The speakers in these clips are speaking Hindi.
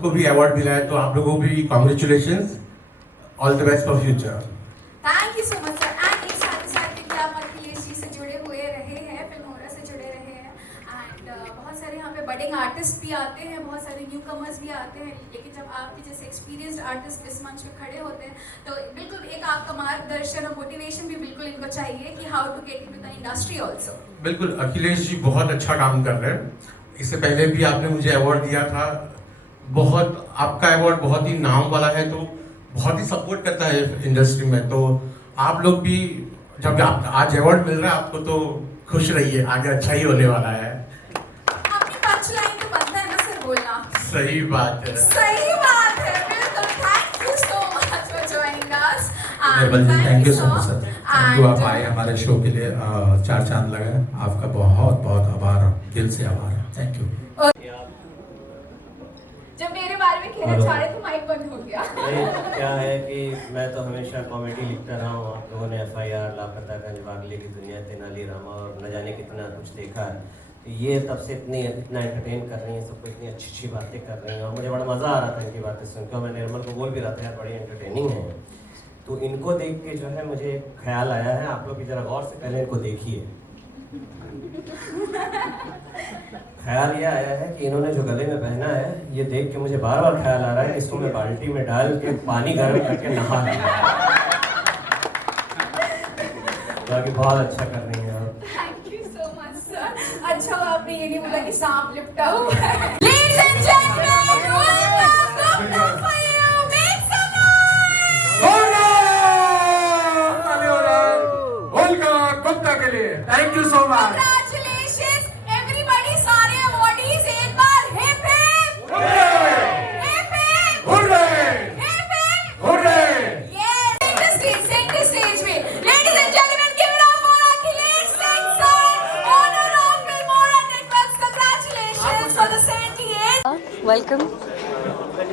सबको भी अवार्ड मिला है, तो आप लोगों को भी congratulations, all the best for future. Thank you so much sir. And एक साथ ही साथ देखिए आप अखिलेश जी से जुड़े हुए रहे हैं, फिल्मोरा से जुड़े रहे हैं, एंड बहुत सारे यहाँ पे बडिंग आर्टिस्ट भी आते हैं, बहुत सारे न्यू कमर्स भी आते हैं, लेकिन जब आपके जैसे एक्सपीरियंस्ड आर्टिस्ट इस मंच पे खड़े होते हैं तो बिल्कुल एक आपका मार्गदर्शन और मोटिवेशन भी बिल्कुल इनको चाहिए कि how to get into the industry also. बिल्कुल, अखिलेश जी बहुत अच्छा काम कर रहे हैं। इससे पहले भी आपने मुझे अवार्ड दिया था, बहुत आपका अवार्ड बहुत ही नाम वाला है, तो बहुत ही सपोर्ट करता है इंडस्ट्री में। तो आप लोग भी जब आप आज अवार्ड मिल रहा है आपको, तो खुश रहिए, आगे अच्छा ही होने वाला है। अपनी पंच लाइन तो बनता है ना सर बोलना। सही बात है, सही बात है, बिल्कुल। Thank you so much for joining us. Nirmal ji, thank you so much sir, thank you. आप आए हमारे शो के लिए, चार चांद लगाए, आपका बहुत बहुत आभार, दिल से आभार, थैंक यू। जब मेरे बारे में कहना चाह रहे थे माइक बंद हो गया। क्या है कि मैं तो हमेशा कॉमेडी लिखता रहा हूँ। आप लोगों ने FIR, लापतागंज, वागले की दुनिया, तेनालीरामा और न जाने कितना कुछ देखा है। तो ये तब से इतना एंटरटेन कर रही हैं, सबको इतनी अच्छी अच्छी बातें कर रही हैं, और मुझे बड़ा मज़ा आ रहा था इनकी बातें सुनकर। मैं निर्मल को बोल भी रहा था यार बड़ी एंटरटेनिंग है। तो इनको देख के जो है मुझे एक ख्याल आया है, आप लोग भी ज़रा गौर से पहले इनको देखिए। ख्याल ये आया है कि इन्होंने जो गले में पहना है, ये देख के मुझे बार बार ख्याल आ रहा है कि इसको मैं बाल्टी में डाल के पानी गर्म करके नहा लूं। बाकी बहुत अच्छा कर रही हैं आप। Thank you so much sir. अच्छा हुआ आपने ये नहीं बोला कि सांप लिपटा हुआ है। Ladies and gentlemen, welcome to for you. Make some thank you so much. congratulations everybody, सारे अवॉर्डीज एक बार hip hip hip hip hip hip। Yes, center stage में। Ladies and gentlemen, give it up for Akhilesh Singh sir, owner of Filmora Networks. Congratulations for the 78th। Welcome.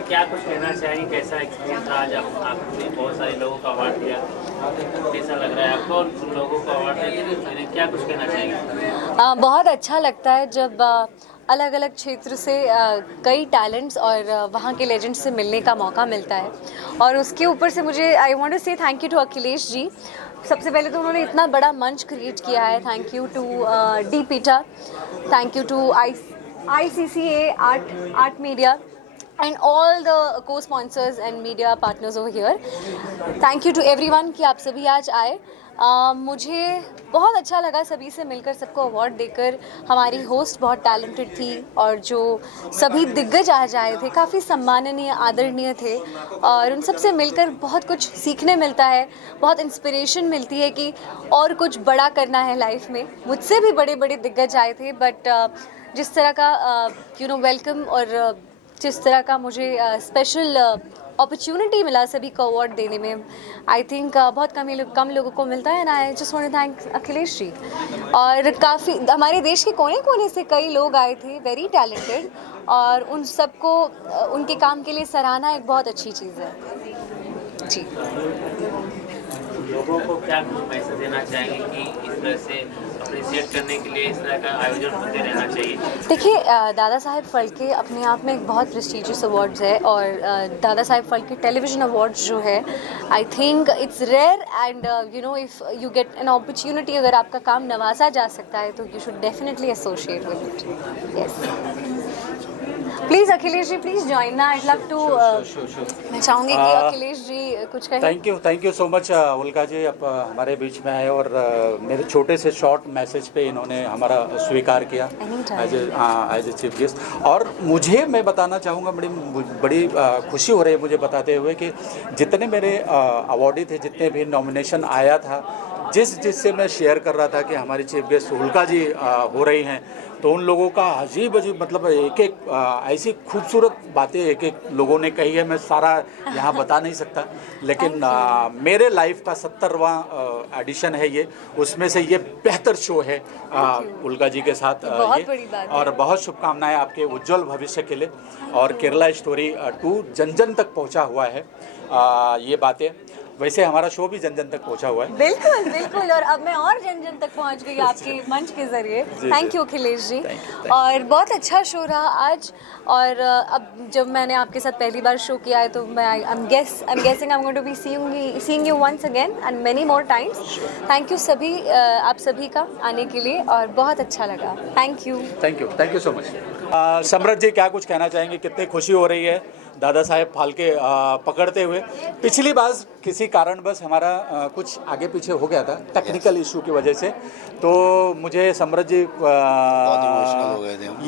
क्या कुछ कहना चाहेंगे, कैसा एक्सपीरियंस रहा? आज आपने बहुत सारे लोगों को अवार्ड दिया, कैसा लग रहा है आपको? और उन लोगों को अवार्ड देने क्या कुछ कहना चाहेंगे? बहुत अच्छा लगता है जब अलग अलग क्षेत्र से कई टैलेंट्स और वहाँ के लेजेंड्स से मिलने का मौका मिलता है। और उसके ऊपर से मुझे आई वांट टू से thank you to Akhilesh ji. सबसे पहले तो उन्होंने इतना बड़ा मंच क्रिएट किया है। थैंक यू टू डी पीटा, thank you to ICCA art media and all the co-sponsors and media partners over here. Thank you to everyone कि आप सभी आज आए। मुझे बहुत अच्छा लगा सभी से मिलकर, सबको अवार्ड देकर। हमारी होस्ट बहुत टैलेंटेड थी और जो सभी दिग्गज आज आए थे काफ़ी सम्माननीय, आदरणीय थे, और उन सब से मिलकर बहुत कुछ सीखने मिलता है, बहुत इंस्पिरेशन मिलती है कि और कुछ बड़ा करना है लाइफ में। मुझसे भी बड़े बड़े दिग्गज आए थे, बट जिस तरह का वेलकम और जिस तरह का मुझे स्पेशल अपॉर्चुनिटी मिला सभी को अवार्ड देने में, आई थिंक बहुत कम लोगों को मिलता है। And I just want to thank Akhilesh ji. और काफ़ी हमारे देश के कोने कोने से कई लोग आए थे, वेरी टैलेंटेड, और उन सबको उनके काम के लिए सराहना एक बहुत अच्छी चीज़ है जी। लोगों को क्या मैसेज देना चाहेंगे कि इस तरह से अप्रिशिएट करने के लिए इस तरह का आयोजन होते रहना चाहिए? देखिए, दादा साहेब फाल्के अपने आप में एक बहुत प्रेस्टीजियस अवार्ड्स है, और दादा साहेब फाल्के टेलीविज़न अवार्ड्स जो है, I think it's rare, and if you get an opportunity, अगर आपका काम नवाजा जा सकता है तो you should definitely associate with it. Yes, please Akhilesh ji, please join ना। आई लव टू, मैं चाहूँगी कि अखिलेश जी कुछ कहें। थैंक यू सो मच उल्का जी, आप हमारे बीच में आए और मेरे छोटे से शॉर्ट मैसेज पे इन्होंने हमारा स्वीकार किया एज ए चीफ गेस्ट। और मुझे, मैं बताना चाहूँगा, बड़ी खुशी हो रही है मुझे बताते हुए कि जितने मेरे अवार्डी थे, जितने भी नॉमिनेशन आया था, जिससे मैं शेयर कर रहा था कि हमारी चीफ गेस्ट उल्का जी हो रही हैं, तो उन लोगों का अजीब मतलब एक ऐसी खूबसूरत बातें एक लोगों ने कही है, मैं सारा यहाँ बता नहीं सकता, लेकिन मेरे लाइफ का 70वां एडिशन है ये, उसमें से ये बेहतर शो है उल्का जी के साथ बहुत ये, बड़ी बात है। और बहुत शुभकामनाएं आपके उज्जवल भविष्य के लिए। और केरला स्टोरी 2 जन जन तक पहुँचा हुआ है ये बातें। वैसे हमारा शो भी जन जन तक पहुंचा हुआ है। बिल्कुल बिल्कुल, और अब मैं और जन जन तक पहुंच गई आपके मंच के जरिए। Thank you Akhilesh ji. और बहुत अच्छा शो रहा आज। और अब जब मैंने आपके साथ पहली बार शो किया है तो मैं I am guessing I am going to be seeing you once again and many more times. Thank you सभी, आप सभी का आने के लिए, और बहुत अच्छा लगा। Thank you so much. समृद्ध जी क्या कुछ कहना चाहेंगे? कितनी खुशी हो रही है दादा साहेब फाल्के पकड़ते हुए। पिछली बार किसी कारणवश हमारा कुछ आगे पीछे हो गया था टेक्निकल इशू की वजह से, तो मुझे समृद्ध जी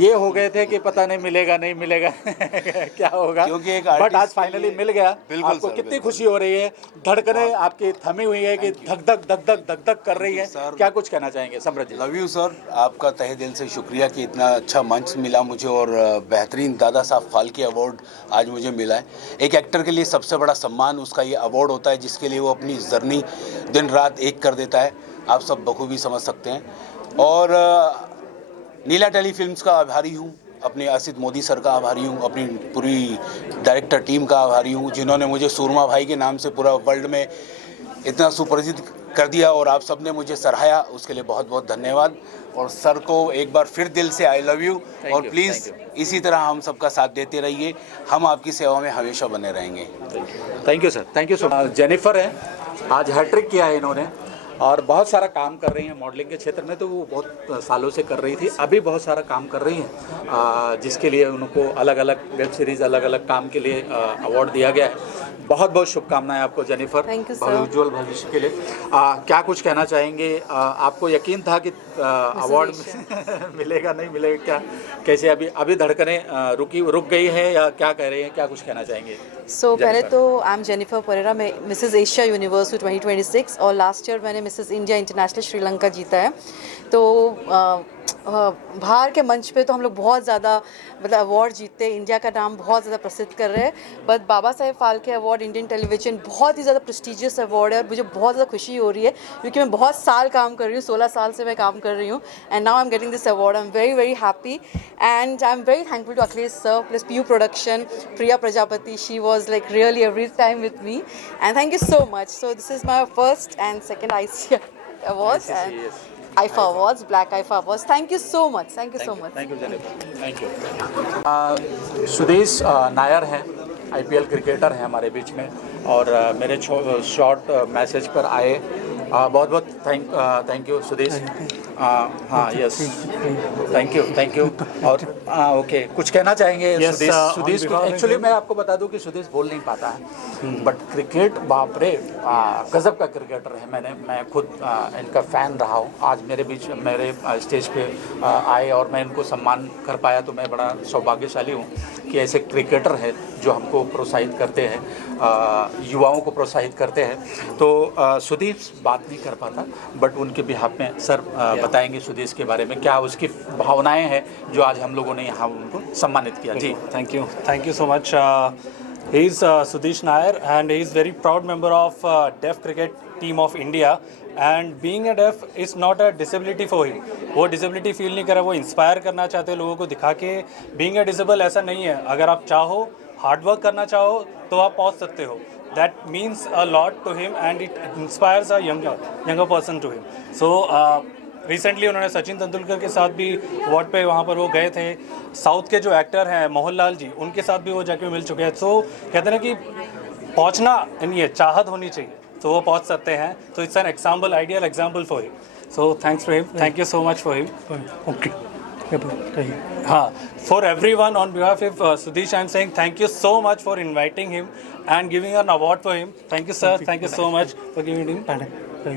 ये हो गए थे कि पता नहीं मिलेगा नहीं मिलेगा क्या होगा, क्योंकि एक बट आज फाइनली मिल गया। बिल्कुल आपको सर, कितनी बिल्कुल। खुशी हो रही है? धड़कनें आपकी थमी हुई है कि धक धक धक धक धक धक कर रही है? सर, क्या कुछ कहना चाहेंगे समृद्ध जी? लव यू सर, आपका तहे दिल से शुक्रिया कि इतना अच्छा मंच मिला मुझे, और बेहतरीन दादा साहब फाल्के अवार्ड आज मुझे मिला है। एक एक्टर के लिए सबसे बड़ा सम्मान उसका ये अवार्ड होता है, जिसके लिए वो अपनी जर्नी दिन रात एक कर देता है, आप सब बखूबी समझ सकते हैं। और नीला टेली फिल्म्स का आभारी हूँ, अपने असित मोदी सर का आभारी हूँ, अपनी पूरी डायरेक्टर टीम का आभारी हूँ, जिन्होंने मुझे सूरमा भाई के नाम से पूरा वर्ल्ड में इतना सुपरिचित कर दिया, और आप सब ने मुझे सराहाया, उसके लिए बहुत बहुत धन्यवाद। और सर को एक बार फिर दिल से आई लव यू, और प्लीज़ इसी तरह हम सबका साथ देते रहिए, हम आपकी सेवा में हमेशा बने रहेंगे। Thank you sir, thank you so much. Jennifer है, आज हैट्रिक किया है इन्होंने, और बहुत सारा काम कर रही हैं मॉडलिंग के क्षेत्र में, तो वो बहुत सालों से कर रही थी, अभी बहुत सारा काम कर रही हैं, जिसके लिए उनको अलग अलग वेब सीरीज़ अलग अलग काम के लिए अवार्ड दिया गया है। बहुत बहुत शुभकामनाएं आपको जेनिफर, उज्ज्वल भविष्य के लिए। क्या कुछ कहना चाहेंगे? आपको यकीन था कि अवार्ड मिलेगा नहीं मिलेगा? क्या कैसे अभी धड़कनें रुक गई है या क्या कह रही हैं? क्या कुछ कहना चाहेंगे? पहले तो आई एम जेनिफर परेरा, मैं मिसेस एशिया यूनिवर्स 2026, और लास्ट ईयर मैंने मिसेस इंडिया इंटरनेशनल श्रीलंका जीता है। तो बाहर के मंच पे तो हम लोग बहुत ज़्यादा मतलब अवार्ड जीतते हैं, इंडिया का नाम बहुत ज़्यादा प्रसिद्ध कर रहे हैं, but Baba Saheb Phalke award Indian television बहुत ही ज़्यादा प्रेस्टिजियस अवार्ड है, और मुझे बहुत ज़्यादा खुशी हो रही है क्योंकि मैं बहुत साल काम कर रही हूँ, 16 साल से मैं काम कर रही हूँ, and now I am getting this award. I am very very happy, and I am very thankful to Akhilesh sir, plus PU production, Priya Prajapati, she was like really every time with me, and thank you so much. So this is my first and second ICA awards and IFA awards, Black IFA awards. Thank you so much. Thank you so much. Thank you Jennifer, thank you. Sudesh Nair हैं, IPL क्रिकेटर हैं हमारे बीच में, और मेरे शॉर्ट मैसेज पर आए। बहुत बहुत थैंक यू सुदेश। हाँ यस, थैंक यू। और ओके, कुछ कहना चाहेंगे सुदेश को? एक्चुअली मैं आपको बता दूं कि सुदेश बोल नहीं पाता है, बट क्रिकेट बाप रे गजब का क्रिकेटर है। मैं खुद इनका फ़ैन रहा हूँ। आज मेरे बीच मेरे स्टेज पे आए और मैं इनको सम्मान कर पाया, तो मैं बड़ा सौभाग्यशाली हूँ कि ऐसे क्रिकेटर हैं जो हमको प्रोत्साहित करते हैं, युवाओं को प्रोत्साहित करते हैं। तो सुदेश बात नहीं कर पाता, बट उनके बिहाफ में सर बताएंगे सुदेश के बारे में, क्या उसकी भावनाएं हैं जो आज हम लोगों ने यहाँ उनको सम्मानित किया। जी thank you so much. He is Sudesh Nair, and he is very proud member of deaf cricket team of India, and being a deaf is not a disability for him. वो disability feel नहीं कर रहा, वो inspire करना चाहते हैं लोगों को दिखा के being a disabled ऐसा नहीं है। अगर आप चाहो, hard work करना चाहो तो आप पहुंच सकते हो। That means a lot to him, and it inspires a younger person to him. So recently उन्होंने सचिन तेंदुलकर के साथ भी अवार्ड पे वहाँ पर वो गए थे। साउथ के जो एक्टर हैं मोहनलाल जी, उनके साथ भी वो जाके मिल चुके हैं। तो कहते हैं कि पहुँचना नहीं है, चाहत होनी चाहिए, तो वो पहुँच सकते हैं। तो it's an example, ideal example for him. So thanks for him, thank you so much for him. Okay हाँ, for everyone on behalf of Sudesh, I am saying thank you so much for inviting him and giving an award for him. Thank you sir, thank you so much for giving him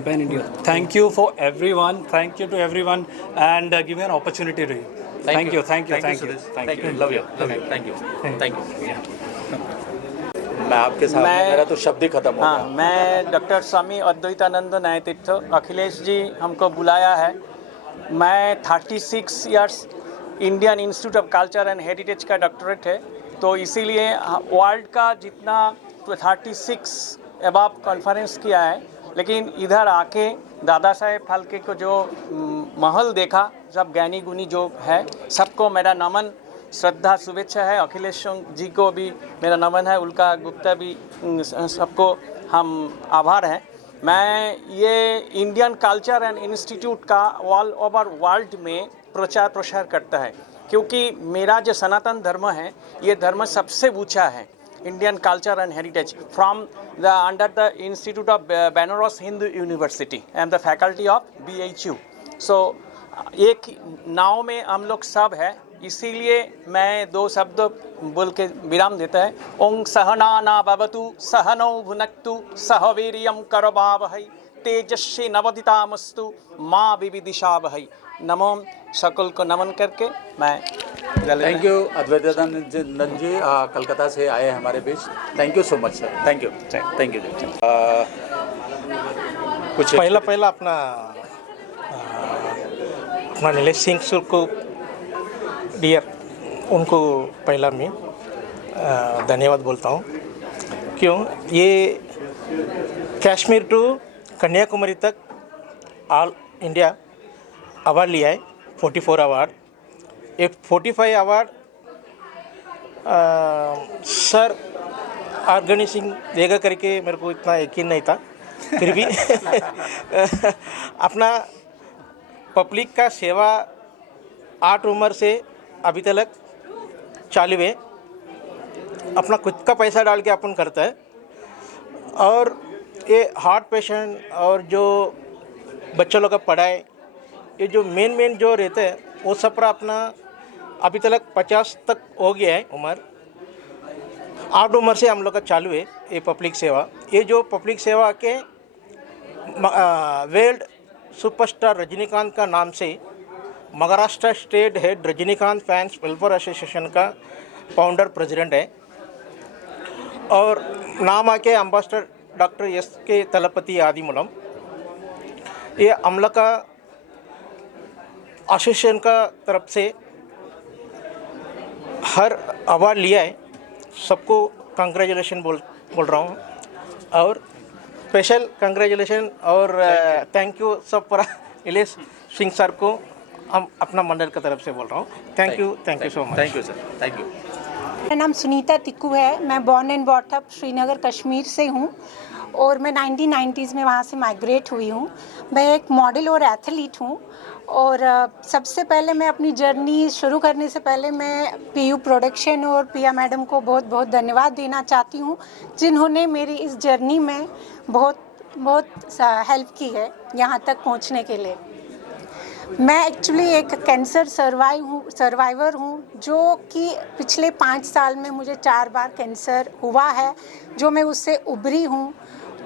Pan India. Thank you for everyone. Thank you to everyone, and giving an opportunity to you. Thank you. Love you. Thank you. मैं आपके साथ, मेरा तो शब्द ही खत्म हो गया। हाँ, मैं डॉक्टर स्वामी अद्वैतानंद न्यायतीर्थ, अखिलेश जी हमको बुलाया है। मैं 36 years Indian institute of culture and heritage का डॉक्टरेट है, तो इसीलिए वर्ल्ड का जितना 36 अबाव कॉन्फ्रेंस किया है, लेकिन इधर आके दादा साहेब फाल्के को जो महल देखा, सब ज्ञानी गुणी जो है, सबको मेरा नमन, श्रद्धा, शुभेच्छा है। अखिलेश जी को भी मेरा नमन है, उल्का गुप्ता भी, सबको हम आभार हैं। मैं ये इंडियन कल्चर एंड इंस्टीट्यूट का ऑल ओवर वर्ल्ड में प्रचार प्रसार करता है, क्योंकि मेरा जो सनातन धर्म है ये धर्म सबसे ऊंचा है। Indian culture and heritage from the under the institute of Banaras Hindu university and the faculty of BHU। सो एक नाव में हम लोग सब है, इसीलिए मैं दो शब्द बोल के विराम देता है। ओं सहना ना भवतु सहनौ भुनक्तु सह वीर्यं करवावहै तेजस्वी नवदितामस्तु माँ विविदिशावहै। नमो सकल को नमन करके मैं थैंक यू अद्वैतानंद जी, कलकत्ता से आए हमारे बीच। Thank you so much sir, thank you जी। कुछ पहला अपना नीलेश सिंह सर को डियर, उनको पहला मैं धन्यवाद बोलता हूँ। क्यों ये कश्मीर टू कन्याकुमारी तक ऑल इंडिया अवार्ड लिया है, 44 अवार्ड। ये 45 अवार्ड सर ऑर्गेनाइजिंग देगा करके मेरे को इतना यकीन नहीं था, फिर भी अपना पब्लिक का सेवा 8 उम्र से अभी तक चालू है। अपना खुद का पैसा डाल के अपन करता है। और ये हार्ट पेशेंट और जो बच्चों लोग का पढ़ाई, ये जो मेन जो रहते हैं वो सब पर अपना अभी तक 50 तक हो गया है उम्र। 8 उम्र से हम लोग का चालू है ये पब्लिक सेवा। ये जो पब्लिक सेवा के वर्ल्ड सुपरस्टार रजनीकांत का नाम से Maharashtra state head Rajinikanth fans welfare association का फाउंडर प्रेसिडेंट है। और नाम आके ambassador doctor SK Thalapathy Adimoolam. ये अमला का एसोसिएशन का तरफ से हर अवार्ड लिया है। सबको कंग्रेचुलेशन बोल रहा हूँ, और स्पेशल कंग्रेचुलेशन और थैंक यू सब पर नीलेश सिंह सर को हम अपना मंडल की तरफ से बोल रहा हूँ। Thank you so much. Thank you sir, thank you. मेरा नाम सुनीता तिक्कू है। मैं born and bought up Srinagar Kashmir से हूँ और मैं 1990s में वहाँ से माइग्रेट हुई हूँ। मैं एक मॉडल और एथलीट हूँ। और सबसे पहले मैं अपनी जर्नी शुरू करने से पहले मैं PU प्रोडक्शन और पिया मैडम को बहुत बहुत धन्यवाद देना चाहती हूँ, जिन्होंने मेरी इस जर्नी में बहुत हेल्प की है यहाँ तक पहुँचने के लिए। मैं एक्चुअली एक कैंसर सर्वाइवर हूँ, जो कि पिछले 5 साल में मुझे 4 बार कैंसर हुआ है, जो मैं उससे उभरी हूँ।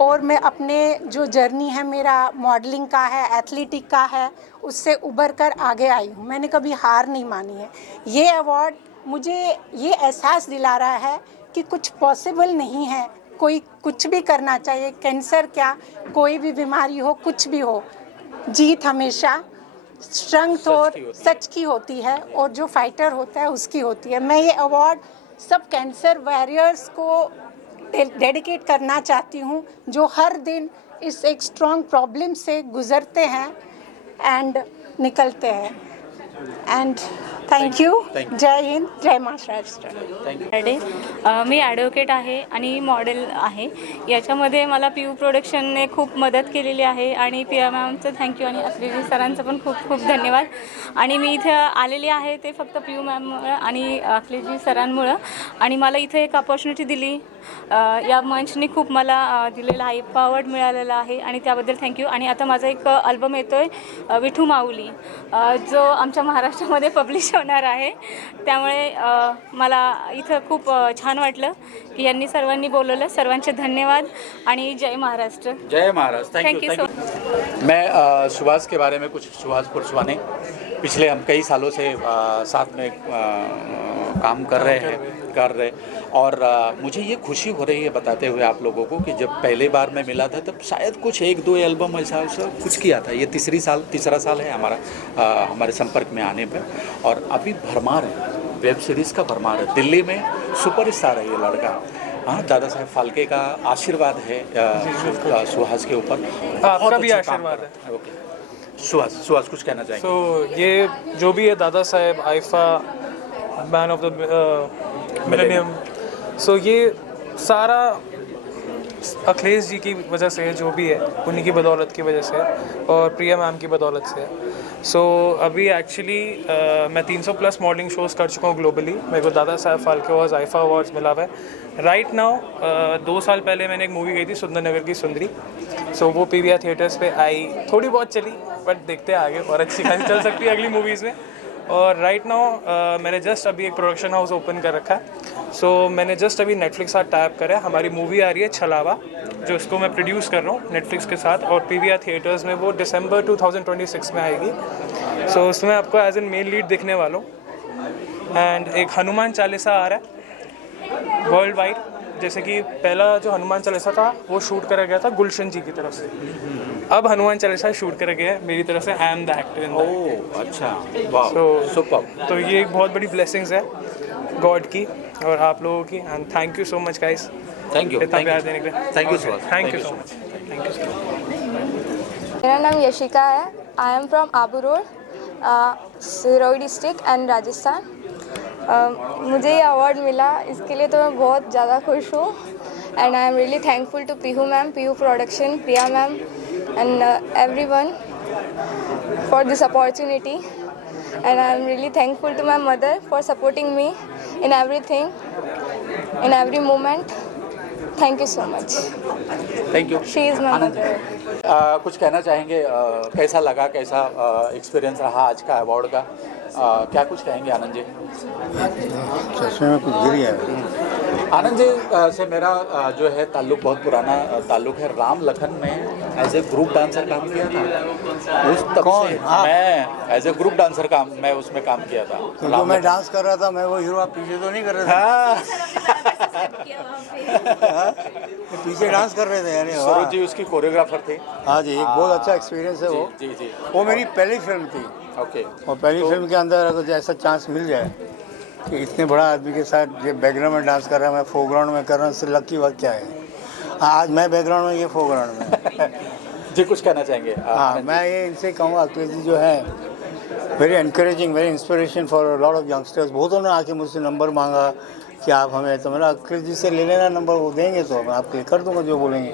और मैं अपने जो जर्नी है मेरा मॉडलिंग का है, एथलेटिक का है, उससे उभर कर आगे आई हूँ। मैंने कभी हार नहीं मानी है। ये अवार्ड मुझे ये एहसास दिला रहा है कि कुछ पॉसिबल नहीं है, कोई कुछ भी करना चाहिए। कैंसर क्या, कोई भी बीमारी हो, कुछ भी हो, जीत हमेशा स्ट्रेंथ और सच की होती है, और जो फाइटर होता है उसकी होती है। मैं ये अवार्ड सब कैंसर वॉरियर्स को डेडिकेट करना चाहती हूँ, जो हर दिन इस एक स्ट्रॉन्ग प्रॉब्लम से गुजरते हैं एंड निकलते हैं। And thank you. जय हिंद, जय महाराष्ट्र। मी ॲडव्होकेट आहे आणि मॉडेल आहे। याच्यामध्ये मला PU प्रोडक्शनने खूप मदत केलेली आहे आणि पिया मॅमचं थँक्यू आणि अश्लीजी सरांचं पण खूप खूप धन्यवाद। आणि मी इथे आलेली आहे ते फक्त PU मॅममुळं आणि अश्लीजी सरांमुळं, आणि मला इथे एक अपॉर्च्युनिटी दिली, या मंचने खूप मला दिलेला आहे, अवॉर्ड मिळालेला आहे, आणि त्याबद्दल थँक्यू। आणि आता माझा एक अल्बम येतो आहे विठू माऊली, जो आमच्या महाराष्ट्रामध्ये पब्लिश होणार आहे। त्यामुळे मला इथं खूप छान वाटलं की यांनी सर्वांनी बोलवलं। सर्वांचे धन्यवाद आणि जय महाराष्ट्र। जय महाराष्ट्र। थैंक यू सो मैं सुभाष के बारे में कुछ, सुभाष पुरस्वाने पिछले हम कई सालों से साथ में काम कर रहे और मुझे ये खुशी हो रही है बताते हुए आप लोगों को कि जब पहली बार मैं मिला था तब शायद कुछ 1-2 एल्बम ऐसा कुछ किया था। ये तीसरा साल है हमारा हमारे संपर्क में आने पर, और अभी भरमार है, वेब सीरीज़ का भरमार है। दिल्ली में सुपरस्टार है ये लड़का। हाँ, दादा साहेब फाल्के का आशीर्वाद है सुहास के ऊपर। आपका भी आशीर्वाद है। ओके, सुहास कुछ कहना चाहेंगे? सो ये जो भी है Dada Saheb, IIFA, man of the millennium, so ये सारा अखिलेश जी की वजह से है, जो भी है उन्हीं की बदौलत की वजह से है और प्रिया मैम की बदौलत से है। सो अभी एक्चुअली मैं 300+ मॉडलिंग शोज़ कर चुका हूँ ग्लोबली। मेरे को Dada Saheb Phalke awards, IIFA awards मिला हुआ है। राइट नाउ 2 साल पहले मैंने एक मूवी गई थी सुंदरनगर की सुंदरी। सो वो PVR थिएटर्स पे आई, थोड़ी बहुत चली, बट देखते हैं आगे और अच्छी खासी चल सकती है अगली मूवीज़ में। और राइट नाउ मैंने जस्ट अभी एक प्रोडक्शन हाउस ओपन कर रखा है। सो मैंने जस्ट अभी नेटफ्लिक्स साथ टाइप करा है। हमारी मूवी आ रही है छलावा, जो इसको मैं प्रोड्यूस कर रहा हूँ नेटफ्लिक्स के साथ, और PVR थिएटर्स में वो दिसंबर 2026 में आएगी। सो उसमें आपको एज एन मेन लीड दिखने वाला हूँ। एंड एक हनुमान चालीसा आ रहा है वर्ल्ड वाइड, जैसे कि पहला जो हनुमान चालीसा था वो शूट करा गया था गुलशन जी की तरफ से, अब हनुमान चालीसा शूट करा गया है मेरी तरफ से। I am the actor in that. अच्छा, वाह, सुपर। तो ये एक बहुत बड़ी ब्लेसिंग्स है गॉड की और आप लोगों की। And thank you so much guys, thank you, इतना प्यार देने के लिए। Thank you so much, thank you so much, thank you so much. मेरा नाम यशिका है। I am from Abu road, Sirohi district and Rajasthan. मुझे ये अवार्ड मिला, इसके लिए तो मैं बहुत ज़्यादा खुश हूँ। And I am really thankful to Pihu ma'am, Pihu production, Priya ma'am and everyone for this opportunity, and I am really thankful to my mother for supporting me in everything, in every moment. Thank you so much. Thank you. She is my mother. कुछ कहना चाहेंगे, कैसा लगा, कैसा एक्सपीरियंस रहा आज का अवार्ड का? क्या कुछ कहेंगे आनंद जी? चश्मे में कुछ गिर गया। आनंद जी से मेरा जो है ताल्लुक़ बहुत पुराना ताल्लुक़ है। राम लखन में एज ए ग्रुप डांसर काम किया था। उस तब से मैं एज ए ग्रुप डांसर मैं उसमें काम किया था। तो मैं डांस कर रहा था, मैं वो हीरो, आप पीछे तो नहीं कर रहे थे? पीछे डांस कर रहे थे यानी। सरोज जी उसकी कोरियोग्राफर थे। हाँ जी, एक बहुत अच्छा एक्सपीरियंस है वो। जी जी। वो मेरी पहली फिल्म थी। ओके। और पहली फिल्म के अंदर अगर ऐसा चांस मिल जाए कि इतने बड़ा आदमी के साथ ये बैकग्राउंड में डांस कर रहा है, मैं फोरग्राउंड में कर रहा हूँ, इससे लकी बात क्या है? आज मैं बैकग्राउंड में, ये फोरग्राउंड में। जी कुछ कहना चाहेंगे? हाँ, मैं ये इनसे कहूँगा, अखिलेश जी जो है very encouraging, very inspiration for lot of youngsters. बहुतों ने आके मुझसे नंबर मांगा कि आप हमें, तो मेरा अखिलेश जी से ले लेना नंबर, वो देंगे तो मैं आपके लिए कर दूँगा जो बोलेंगे।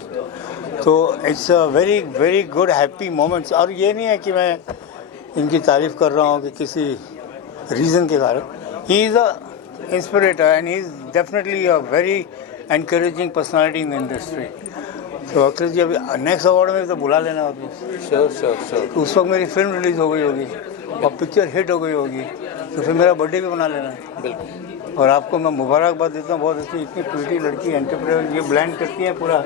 तो it's a very very good happy moments. और ये नहीं है कि मैं इनकी तारीफ़ कर रहा हूँ कि किसी रीज़न के कारण। He is a inspirator and he is definitely a very encouraging personality in the industry. तो अखिलेश जी अभी नेक्स्ट अवार्ड में तो बुला लेना वापस। Sure sure sure. उस वक्त मेरी फिल्म रिलीज़ हो गई होगी और पिक्चर हिट हो गई होगी, तो फिर मेरा बर्थडे भी बना लेना। बिल्कुल। और आपको मैं मुबारकबाद देता हूँ, बहुत अच्छी, इतनी प्रीटी लड़की, एंटरप्रेन्योर, ये ब्लेंड करती है पूरा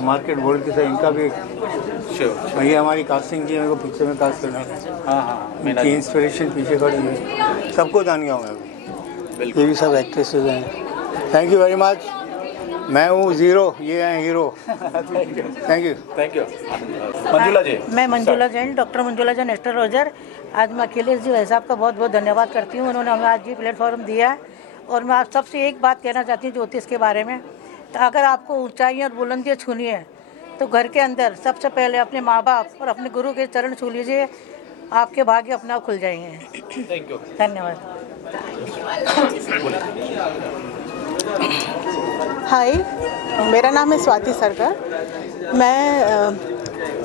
मार्केट वर्ल्ड के साथ। इनका भी श्योर। ये हमारी कास्टिंग की, मेरे को पिक्चर में कास्ट करना है। हाँ हाँ, इनकी इंस्पिरेशन पीछे खड़ी है, सबको जान गया हूँ मैं। ये भी सब एक्ट्रेसेस हैं। Thank you very much. मैं हूँ ज़ीरो, ये हैं hero. Thank you. Thank you. Manjula ji. मैं Manjula Jain, doctor Manjula Jain, Esther Roger. आज मैं अखिलेश जी भाई साहब का बहुत बहुत धन्यवाद करती हूँ, उन्होंने हमें आज ये प्लेटफॉर्म दिया है। और मैं आप सबसे एक बात कहना चाहती हूँ ज्योतिष के बारे में। तो अगर आपको ऊंचाइयाँ और बुलंदियाँ छूनी है तो घर के अंदर सबसे पहले अपने माँ बाप और अपने गुरु के चरण छू लीजिए, आपके भाग्य अपने आप खुल जाएंगे। Thank you. धन्यवाद। हाय, मेरा नाम है स्वाति सरकार। मैं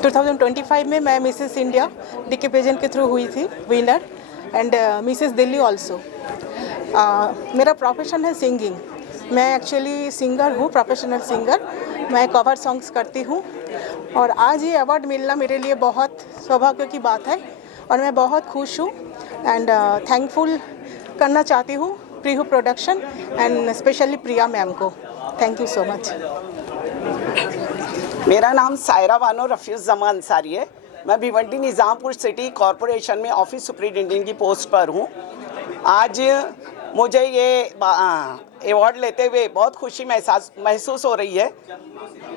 2025 में मैं मिसेस इंडिया डीके पेजेंट के थ्रू हुई थी winner, and Mrs Delhi also. मेरा प्रोफेशन है सिंगिंग। मैं एक्चुअली सिंगर हूँ, प्रोफेशनल सिंगर। मैं कवर सॉन्ग्स करती हूँ और आज ये अवार्ड मिलना मेरे लिए बहुत सौभाग्य की बात है और मैं बहुत खुश हूँ एंड थैंकफुल करना चाहती हूँ Prihu production and specially Priya ma'am को। Thank you so much. मेरा नाम सायरा बानो रफ़ीज़ जमा अंसारी है। मैं भिवंडी निज़ामपुर सिटी कॉरपोरेशन में ऑफिस सुपरिटेंडेंट की पोस्ट पर हूँ। आज मुझे ये अवार्ड लेते हुए बहुत खुशी महसूस हो रही है।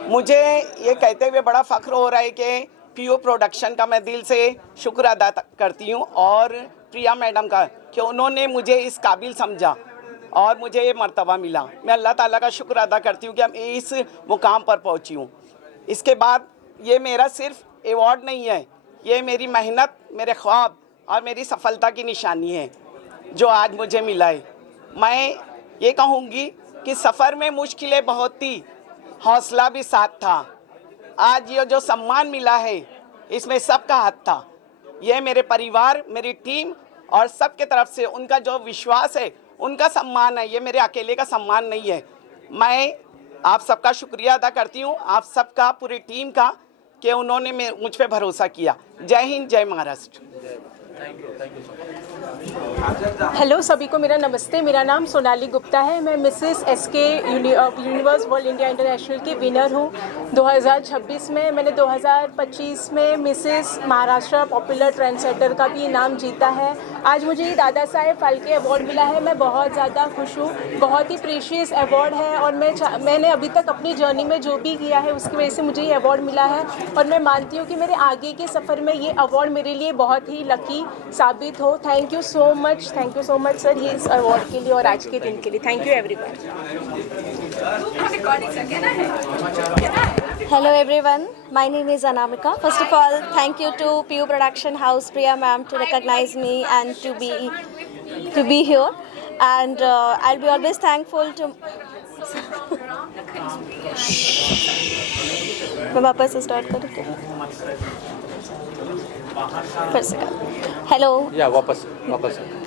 मुझे ये कहते हुए बड़ा फ़ख्र हो रहा है कि पीओ प्रोडक्शन का मैं दिल से शुक्र अदा करती हूँ और प्रिया मैडम का कि उन्होंने मुझे इस काबिल समझा और मुझे ये मर्तबा मिला। मैं अल्लाह ताला का शुक्र अदा करती हूँ कि मैं इस मुकाम पर पहुँची हूँ। इसके बाद ये मेरा सिर्फ अवार्ड नहीं है, ये मेरी मेहनत, मेरे ख्वाब और मेरी सफलता की निशानी है जो आज मुझे मिला है। मैं ये कहूँगी कि सफ़र में मुश्किलें बहुत थी, हौसला भी साथ था। आज ये जो सम्मान मिला है इसमें सबका हाथ था। ये मेरे परिवार, मेरी टीम और सबके तरफ से उनका जो विश्वास है, उनका सम्मान है। ये मेरे अकेले का सम्मान नहीं है। मैं आप सबका शुक्रिया अदा करती हूँ, आप सबका, पूरी टीम का, कि उन्होंने मुझ पे भरोसा किया। जय हिंद, जय महाराष्ट्र। हेलो सभी को, मेरा नमस्ते। मेरा नाम सोनाली गुप्ता है। मैं Mrs SK universe world India international की विनर हूँ 2026 में। मैंने 2025 में Mrs Maharashtra popular trend setter का भी इनाम जीता है। आज मुझे ये दादा साहेब फाल्के अवार्ड मिला है। मैं बहुत ज़्यादा खुश हूँ। बहुत ही प्रीशियस अवार्ड है और मैंने अभी तक अपनी जर्नी में जो भी किया है उसकी वजह से मुझे ये अवार्ड मिला है। और मैं मानती हूँ कि मेरे आगे के सफ़र में ये अवार्ड मेरे लिए बहुत ही लकी साबित हो। Thank you so much sir, ये इस अवार्ड के लिए और आज के दिन के लिए। Thank you everyone. Hello everyone, my name is Anamika. First of all, thank you to PU Production House, Priya ma'am, to recognize me and to be here. And I'll be always thankful to. मैं वापस स्टार्ट करूँ? फिर से Hello. या वापस.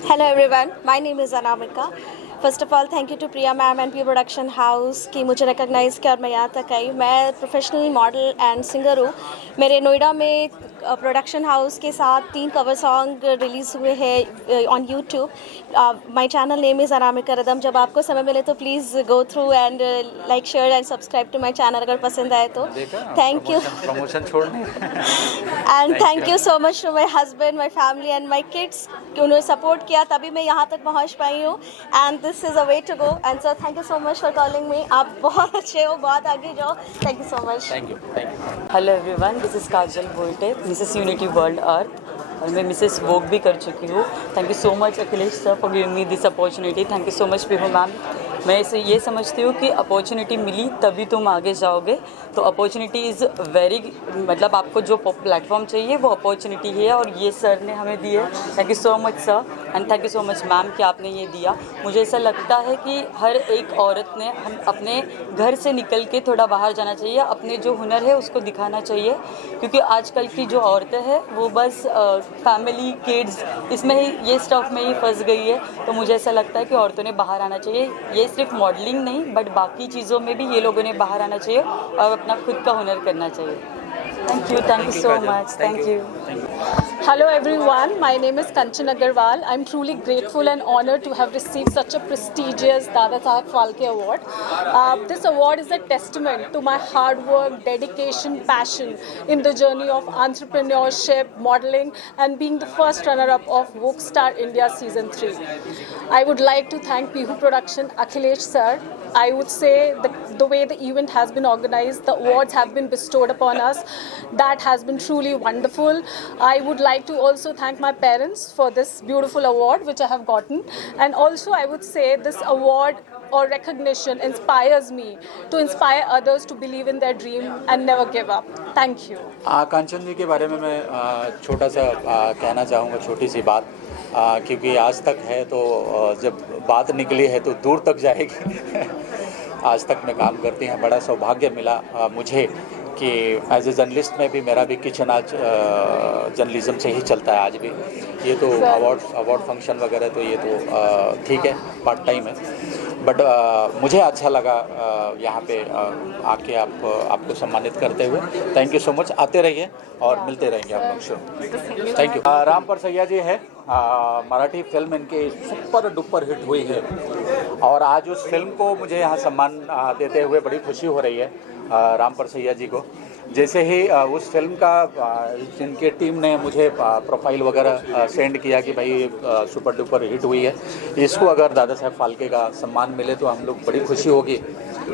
Hello everyone, my name is Anamika. First of all thank you to Priya ma'am and P production house कि मुझे रिकॉग्नाइज़ किया और मैं यहाँ तक आई। मैं प्रोफेशनल मॉडल एंड सिंगर हूँ। मेरे नोएडा में प्रोडक्शन हाउस के साथ 3 कवर सॉन्ग रिलीज़ हुए हैं on YouTube. My channel name is Anamika rhythm. जब आपको समय मिले तो please go through and like, share and subscribe to my channel अगर पसंद आए तो। थैंक यू प्रमोशन छोड़ने and thank you so much to my husband, my family and my kids कि उन्होंने सपोर्ट किया तभी मैं यहाँ तक पहुँच पाई हूँ। And this is a way to go. And sir thank you so much for calling me. आप बहुत अच्छे हो, बहुत आगे जाओ। Thank you so much. Thank you. Hello everyone, this is Kajal Bolte, Mrs unity world earth, और मैं मिसेस वोग भी कर चुकी हूँ। Thank you so much Akhilesh sir for giving me this opportunity. Thank you so much Pihu ma'am. मैं इसे ये समझती हूँ कि अपॉर्चुनिटी मिली तभी तुम आगे जाओगे। तो अपॉर्चुनिटी इज़ वेरी, मतलब आपको जो प्लेटफॉर्म चाहिए वो अपॉर्चुनिटी है और ये सर ने हमें दी है। Thank you so much sir and thank you so much ma'am कि आपने ये दिया। मुझे ऐसा लगता है कि हर एक औरत ने हम अपने घर से निकल के थोड़ा बाहर जाना चाहिए, अपने जो हुनर है उसको दिखाना चाहिए, क्योंकि आजकल की जो औरतें हैं वो बस फैमिली, किड्स, इसमें ही, ये स्टफ में ही फंस गई है। तो मुझे ऐसा लगता है कि औरतों ने बाहर आना चाहिए। ये सिर्फ मॉडलिंग नहीं बट बाकी चीज़ों में भी ये लोगों ने बाहर आना चाहिए और अपना खुद का हुनर करना चाहिए। Thank you so much. Thank you. Hello everyone, my name is Kanchan Agarwal. I'm truly grateful and honored to have received such a prestigious Dada Saheb Phalke Award. This award is a testament to my hard work, dedication, passion in the journey of entrepreneurship, modeling and being the first runner-up of Vogue Star India Season 3. I would like to thank Pihu Production, Akhilesh sir. I would say the way the event has been organized, the awards have been bestowed upon us, that has been truly wonderful. I would like to also thank my parents for this beautiful award which I have gotten, and also I would say this award or recognition inspires me to inspire others to believe in their dream and never give up. Thank you. कांचन जी के बारे में मैं छोटा सा कहना चाहूँगा, छोटी सी बात, क्योंकि आज तक है तो जब बात निकली है तो दूर तक जाएगी। आज तक में काम करती हैं। बड़ा सौभाग्य मिला मुझे कि एज ए जर्नलिस्ट में भी मेरा भी किचन आज जर्नलिज्म से ही चलता है आज भी। ये तो अवार्ड फंक्शन वगैरह तो ये तो ठीक है, पार्ट टाइम है, बट मुझे अच्छा लगा यहाँ पे आके आपको सम्मानित करते हुए। Thank you so much. आते रहिए और मिलते रहेंगे हम लोग। Sure. Thank you. Ram Parsaiya ji है, मराठी फिल्म इनकी सुपर डुपर हिट हुई है और आज उस फिल्म को मुझे यहाँ सम्मान देते हुए बड़ी खुशी हो रही है राम परसैया जी को। जैसे ही उस फिल्म का जिनके टीम ने मुझे प्रोफाइल वगैरह सेंड किया कि भाई सुपर डुपर हिट हुई है, इसको अगर दादा साहब फाल्के का सम्मान मिले तो हम लोग बड़ी खुशी होगी।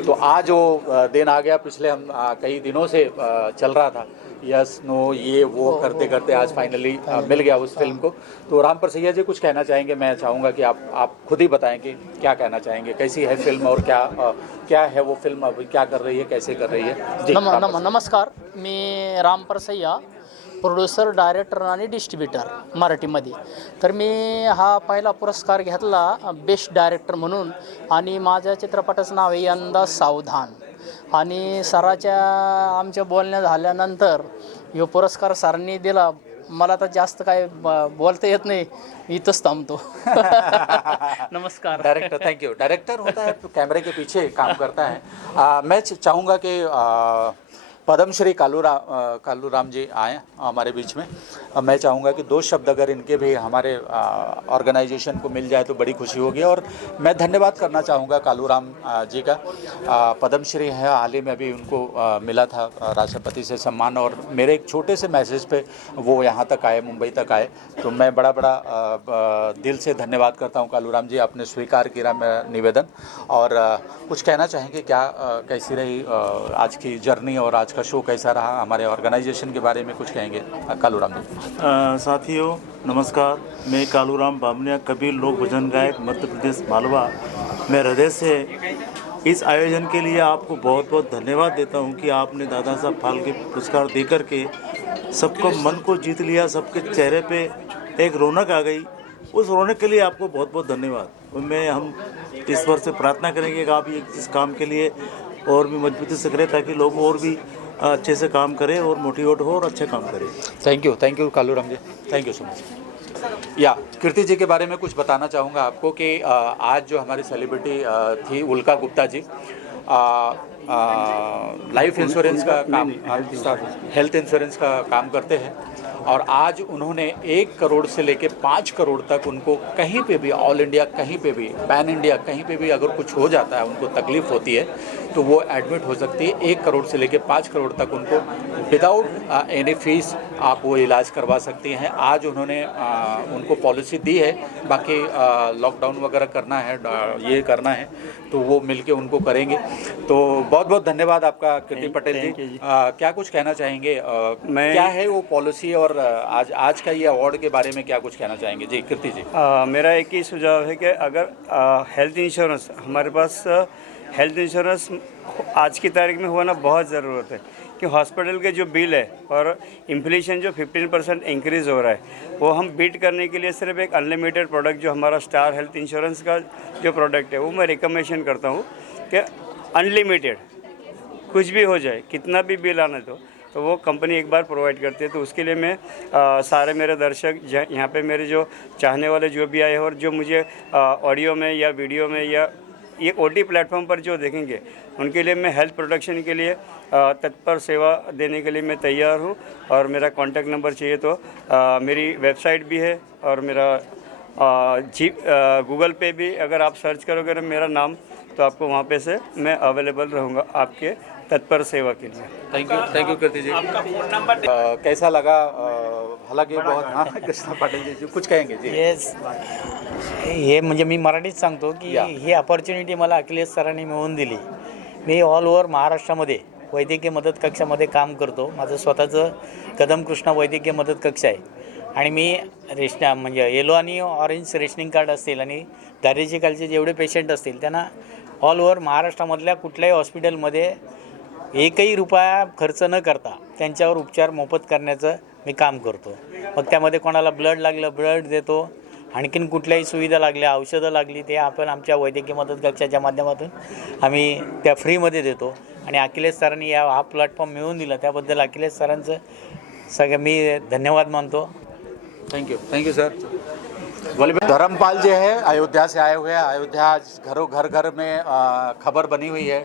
तो आज वो दिन आ गया, पिछले हम कई दिनों से चल रहा था, यस नो ये वो करते करते आज फाइनली मिल गया उस फिल्म को। तो राम परसैया जी कुछ कहना चाहेंगे? मैं चाहूँगा कि आप खुद ही बताएं कि क्या कहना चाहेंगे, कैसी है फिल्म और क्या है वो फिल्म, अभी क्या कर रही है, कैसे कर रही है जी? नमस्कार, मी राम परसैया, प्रोड्युसर, डायरेक्टर आणि डिस्ट्रीब्युटर मराठीमध्ये. तर मी हा पहिला पुरस्कार घेतला बेस्ट डायरेक्टर म्हणून आणि माझ्या चित्रपटाचं नाव आहे यंदा सावधान. आणि सराच्या आमच्या बोलण्या झाल्यानंतर ह्यो पुरस्कार सरांनी दिला. मला तर जास्त काय बोलता येत नहीं, इथंच थांबतो. नमस्कार. Director, thank you. डायरेक्टर होता है तो कैमरे के पीछे काम करता है. मैं चाहूँगा कि पद्मश्री कालूराम जी आए हमारे बीच में. मैं चाहूँगा कि 2 शब्द अगर इनके भी हमारे ऑर्गेनाइजेशन को मिल जाए तो बड़ी खुशी होगी. और मैं धन्यवाद करना चाहूँगा कालूराम जी का. पद्मश्री है, हाल ही में अभी उनको मिला था राष्ट्रपति से सम्मान, और मेरे एक छोटे से मैसेज पे वो यहाँ तक आए, मुंबई तक आए. तो मैं बड़ा दिल से धन्यवाद करता हूँ कालूराम जी, आपने स्वीकार किया मेरा निवेदन. और कुछ कहना चाहेंगे क्या, कैसी रही आज की जर्नी और आज का शो कैसा रहा, हमारे ऑर्गेनाइजेशन के बारे में कुछ कहेंगे कालूराम जी? साथियों नमस्कार, मैं कालूराम बामनिया, कबीर लोक भजन गायक, मध्य प्रदेश मालवा. मैं हृदय से इस आयोजन के लिए आपको बहुत बहुत धन्यवाद देता हूं कि आपने दादा साहब फाल्के पुरस्कार देकर के सबको मन को जीत लिया. सबके चेहरे पे एक रौनक आ गई. उस रौनक के लिए आपको बहुत बहुत धन्यवाद. हम ईश्वर से प्रार्थना करेंगे कि आप इस काम के लिए और भी मजबूती से करें, ताकि लोग और भी अच्छे से काम करें और मोटिवेट हो और अच्छा काम करें. Thank you Kaluram ji, thank you so much. या कीर्ति जी के बारे में कुछ बताना चाहूँगा आपको कि आज जो हमारी सेलिब्रिटी थी उल्का गुप्ता जी, लाइफ इंश्योरेंस का काम, हेल्थ इंश्योरेंस का काम करते हैं. और आज उन्होंने 1 करोड़ से लेके 5 करोड़ तक उनको कहीं पे भी, ऑल इंडिया कहीं पे भी, पैन इंडिया कहीं पे भी अगर कुछ हो जाता है, उनको तकलीफ़ होती है तो वो एडमिट हो सकती है. 1 करोड़ से लेके 5 करोड़ तक उनको विदाउट एनी फीस आप वो इलाज करवा सकती हैं. आज उन्होंने उनको पॉलिसी दी है. बाकी लॉकडाउन वगैरह करना है, ये करना है तो वो मिलके उनको करेंगे. तो बहुत बहुत धन्यवाद आपका कीर्ति पटेल जी. क्या कुछ कहना चाहेंगे, क्या है वो पॉलिसी, और आज का ये अवार्ड के बारे में क्या कुछ कहना चाहेंगे? जी कीर्ति जी. मेरा एक ही सुझाव है कि अगर हेल्थ इंश्योरेंस, हमारे पास हेल्थ इंश्योरेंस आज की तारीख में होना बहुत ज़रूरत है, कि हॉस्पिटल के जो बिल है और इन्फ्लेशन जो 15% इंक्रीज़ हो रहा है, वो हम बीट करने के लिए सिर्फ एक अनलिमिटेड प्रोडक्ट जो हमारा स्टार हेल्थ इंश्योरेंस का जो प्रोडक्ट है वो मैं रिकमेंडेशन करता हूँ कि अनलिमिटेड कुछ भी हो जाए, कितना भी बिल आने दो, तो वो कंपनी एक बार प्रोवाइड करती है. तो उसके लिए मैं सारे मेरे दर्शक यहाँ पे मेरे जो चाहने वाले जो भी आए हैं और जो मुझे ऑडियो में या वीडियो में या ये OT प्लेटफॉर्म पर जो देखेंगे, उनके लिए मैं हेल्थ प्रोटेक्शन के लिए तत्पर सेवा देने के लिए मैं तैयार हूँ. और मेरा कॉन्टैक्ट नंबर चाहिए तो मेरी वेबसाइट भी है, और मेरा गूगल पे भी अगर आप सर्च करोगे मेरा नाम तो आपको वहाँ पे से मैं अवेलेबल रहूँगा आपके तत्पर सेवा के लिए. थैंक यू कीर्ति जी. आपका फोन नंबर कैसा लगा? हालांकि बहुत कृष्णा पाटील जी कुछ कहेंगे जी? येस, हे म्हणजे मी मराठीत सांगतो की ही अपॉर्च्युनिटी मला अखिलेश सरांनी मिळवून दिली. मी ऑल ओव्हर महाराष्ट्रामध्ये वैद्यकीय मदत कक्षामध्ये काम करतो. माझं स्वतःचं कदम कृष्णा वैद्यकीय मदत कक्ष आहे. आणि मी म्हणजे येलो आणि ऑरेंज रेशनिंग कार्ड असतील आणि दारिद्र्य खालचे जेवढे पेशंट असतील त्यांना ऑल ओव्हर महाराष्ट्रामधल्या कुठल्याही हॉस्पिटलमध्ये एकही रुपया खर्च न करता त्यांच्यावर उपचार मोफत करण्याचं मी काम करतो. मग त्यामध्ये कोणाला ब्लड लागलं ब्लड देतो, आणखीन कुठल्याही सुविधा लागल्या, औषधं लागली ते आपण आमच्या वैद्यकीय मदत कक्षाच्या माध्यमातून आम्ही त्या फ्रीमध्ये देतो. आणि अखिलेश सरांनी हा प्लॅटफॉर्म मिळवून दिला त्याबद्दल अखिलेश सरांचं सगळं मी धन्यवाद मानतो. Thank you sir. Dharmpal ji है, अयोध्या से आए हुए हैं. अयोध्या आज घर में खबर बनी हुई है,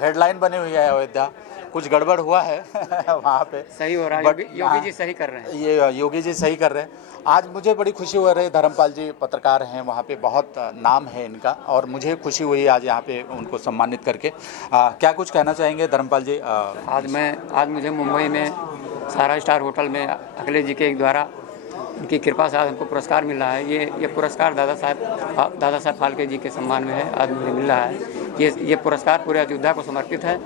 हेडलाइन बनी हुई है. अयोध्या कुछ गड़बड़ हुआ है वहाँ पे सही हो रहा है. योगी जी सही कर रहे हैं. ये योगी जी सही कर रहे हैं. आज मुझे बड़ी खुशी हो रही है. धर्मपाल जी पत्रकार हैं, वहाँ पे बहुत नाम है इनका, और मुझे खुशी हुई आज यहाँ पे उनको सम्मानित करके. क्या कुछ कहना चाहेंगे धर्मपाल जी? आज मुझे मुंबई में सारा स्टार होटल में अखिलेश जी के द्वारा उनकी कृपा से आज हमको पुरस्कार मिल रहा है. ये पुरस्कार दादा साहब फाल्के जी के सम्मान में है, आज मुझे मिल रहा है. ये पुरस्कार पूरे अयोध्या को समर्पित है.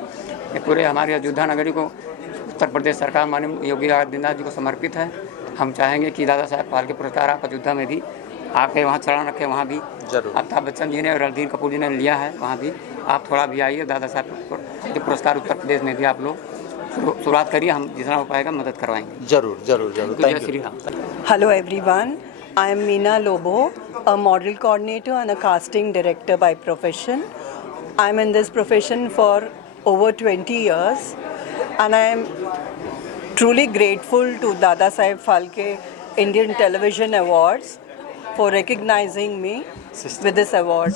ये पूरे हमारी अयोध्या नगरी को उत्तर प्रदेश सरकार माननीय योगी आदित्यनाथ जी को समर्पित है. हम चाहेंगे कि दादा साहब फाल्के पुरस्कार आप अयोध्या में भी आके वहाँ चरण रखें. वहाँ भी अमिताभ बच्चन जी ने और रणधीर कपूर जी ने लिया है, वहाँ भी आप थोड़ा भी आइए. दादा साहब के पुरस्कार उत्तर प्रदेश में भी आप लोग शुरुआत करिए. हम जितना हो पाएगा मदद करवाएंगे. जरूर. जय Shri Ram. Hello everyone, I am Meena Lobo, a model coordinator and a casting director by profession. I am in this profession for over 20 years, and I am truly grateful to Dada Saheb Phalke Indian Television Awards for recognizing me with this award.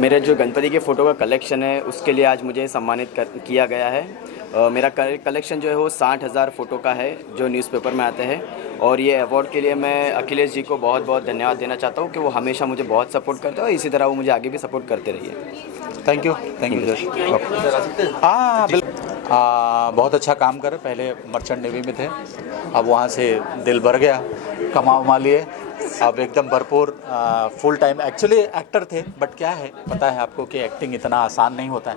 मेरे जो गणपति के फ़ोटो का कलेक्शन है उसके लिए आज मुझे सम्मानित किया गया है। मेरा कलेक्शन जो है वो 60,000 फ़ोटो का है जो न्यूज़पेपर में आते हैं, और ये अवार्ड के लिए मैं अखिलेश जी को बहुत बहुत धन्यवाद देना चाहता हूँ कि वो हमेशा मुझे बहुत सपोर्ट करते हैं और इसी तरह वो मुझे आगे भी सपोर्ट करते रहिए। Thank you sir. हाँ बिल्कुल, बहुत अच्छा काम करे। पहले मर्चेंट नेवी में थे, अब वहाँ से दिल भर गया, कमा लिए, अब एकदम भरपूर फुल टाइम। एक्चुअली एक्टर थे, बट क्या है पता है आपको कि एक्टिंग इतना आसान नहीं होता है,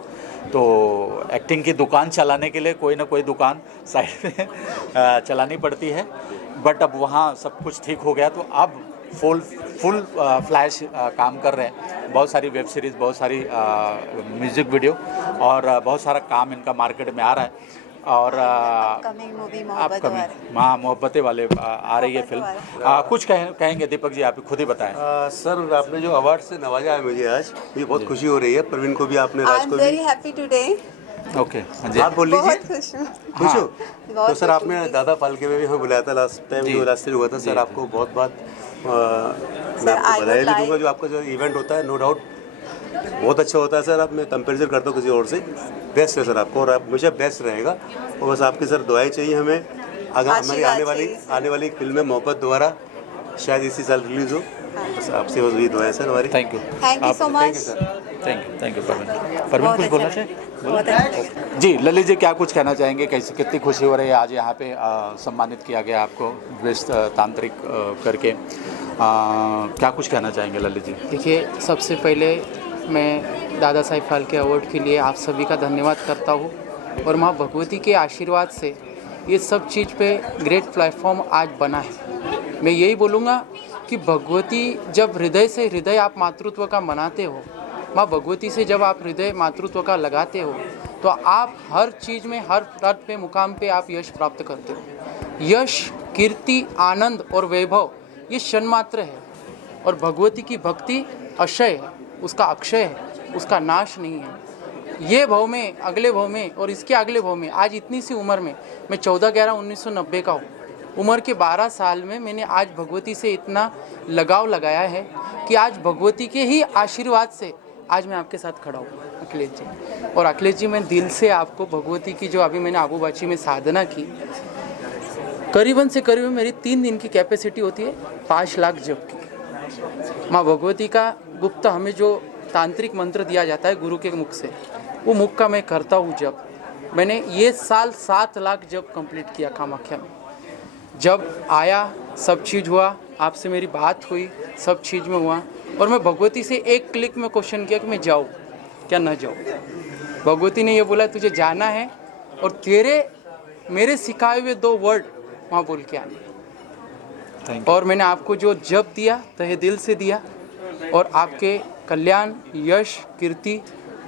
तो एक्टिंग की दुकान चलाने के लिए कोई ना कोई दुकान साइड में चलानी पड़ती है। बट अब वहाँ सब कुछ ठीक हो गया, तो अब फुल फ्लैश काम कर रहे हैं। बहुत सारी वेब सीरीज़, बहुत सारी म्यूज़िक वीडियो और बहुत सारा काम इनका मार्केट में आ रहा है। और अपकमिंग मोहब्बतें वाले आ रही है फिल्म। कुछ कहेंगे दीपक जी, आप खुद ही बताएं। सर, आपने जो अवार्ड से नवाजा है मुझे आज, ये बहुत खुशी हो रही है। प्रवीण को भी, आपने राज को भी। Very happy today. ओके, आप बोल लीजिए। खुश हूँ। खुश हो? तो सर, आपने दादा फाल्के में भी हमें बुलाया था लास्ट टाइम, जो लास्ट ईयर हुआ था। सर, आपको बहुत बहुत मैं आपको बधाई भी दूंगा। जो आपका जो इवेंट होता है, नो डाउट बहुत अच्छा होता है सर। आप मैं कंपेरिजन करता हूँ किसी और से, बेस्ट है सर आपको, और आप हमेशा बेस्ट रहेगा। और बस आपकी सर दुआएं चाहिए हमें। अगर हमारी आने वाली फिल्म है मोहब्बत दोबारा, शायद इसी साल रिलीज़ हो। बस आपसे बस वही दुआएं सर हमारी। Thank you so much. Thank you Parveen कुछ बोलना चाहिए? जी ललित जी, क्या कुछ कहना चाहेंगे? कैसे, कितनी खुशी हो रही है आज यहाँ पे सम्मानित किया गया आपको बेस्ट तांत्रिक करके, क्या कुछ कहना चाहेंगे ललित जी? देखिए, सबसे पहले मैं दादा साहेब फाल्के अवार्ड के लिए आप सभी का धन्यवाद करता हूँ, और माँ भगवती के आशीर्वाद से ये सब चीज़ पे ग्रेट प्लेटफॉर्म आज बना है। मैं यही बोलूँगा कि भगवती जब हृदय से हृदय आप मातृत्व का मनाते हो, माँ भगवती से जब आप हृदय मातृत्व का लगाते हो, तो आप हर चीज़ में, हर पद पे, मुकाम पे आप यश प्राप्त करते हो। यश, कीर्ति, आनंद और वैभव ये क्षण मात्र है, और भगवती की भक्ति अक्षय है, उसका अक्षय है, उसका नाश नहीं है। ये भव में, अगले भव में और इसके अगले भव में, आज इतनी सी उम्र में, मैं 14/11/1990 का हूँ, उम्र के 12 साल में मैंने आज भगवती से इतना लगाव लगाया है कि आज भगवती के ही आशीर्वाद से आज मैं आपके साथ खड़ा हूँ अखिलेश जी। और अखिलेश जी, मैं दिल से आपको भगवती की जो अभी मैंने आबूबाची में साधना की, करीबन से करीबन मेरी 3 दिन की कैपेसिटी होती है 5 लाख जप की। माँ भगवती का गुप्त हमें जो तांत्रिक मंत्र दिया जाता है गुरु के मुख से, वो मुख का मैं करता हूँ जब। मैंने ये साल 7 लाख जब कंप्लीट किया कामाख्या में। जब आया, सब चीज़ हुआ, आपसे मेरी बात हुई, सब चीज़ में हुआ, और मैं भगवती से एक क्लिक में क्वेश्चन किया कि मैं जाऊँ क्या ना जाऊँ। भगवती ने ये बोला तुझे जाना है, और तेरे मेरे सिखाए हुए 2 वर्ड वहाँ बोल के आने। और मैंने आपको जो जप दिया तहे दिल से दिया, और आपके कल्याण, यश, कीर्ति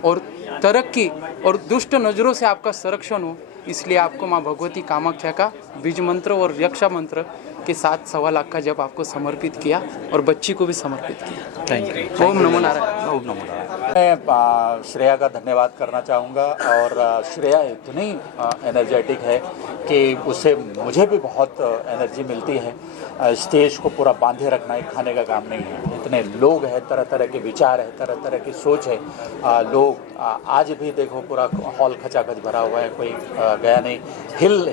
और तरक्की और दुष्ट नज़रों से आपका संरक्षण हो, इसलिए आपको माँ भगवती कामाख्या का बीज मंत्र और यक्षा मंत्र के साथ 1.25 लाख का जब आपको समर्पित किया, और बच्ची को भी समर्पित किया। Thank you. ओम नमो नारायण। ओम नमो नारायण। मैं श्रेया का धन्यवाद करना चाहूँगा, और श्रेया इतनी एनर्जेटिक है कि उससे मुझे भी बहुत एनर्जी मिलती है। स्टेज को पूरा बांधे रखना एक खाने का काम नहीं है। इतने लोग हैं, तरह तरह के विचार है, तरह तरह की सोच है। लोग आज भी देखो पूरा हॉल खचाखच भरा हुआ है, कोई गया नहीं,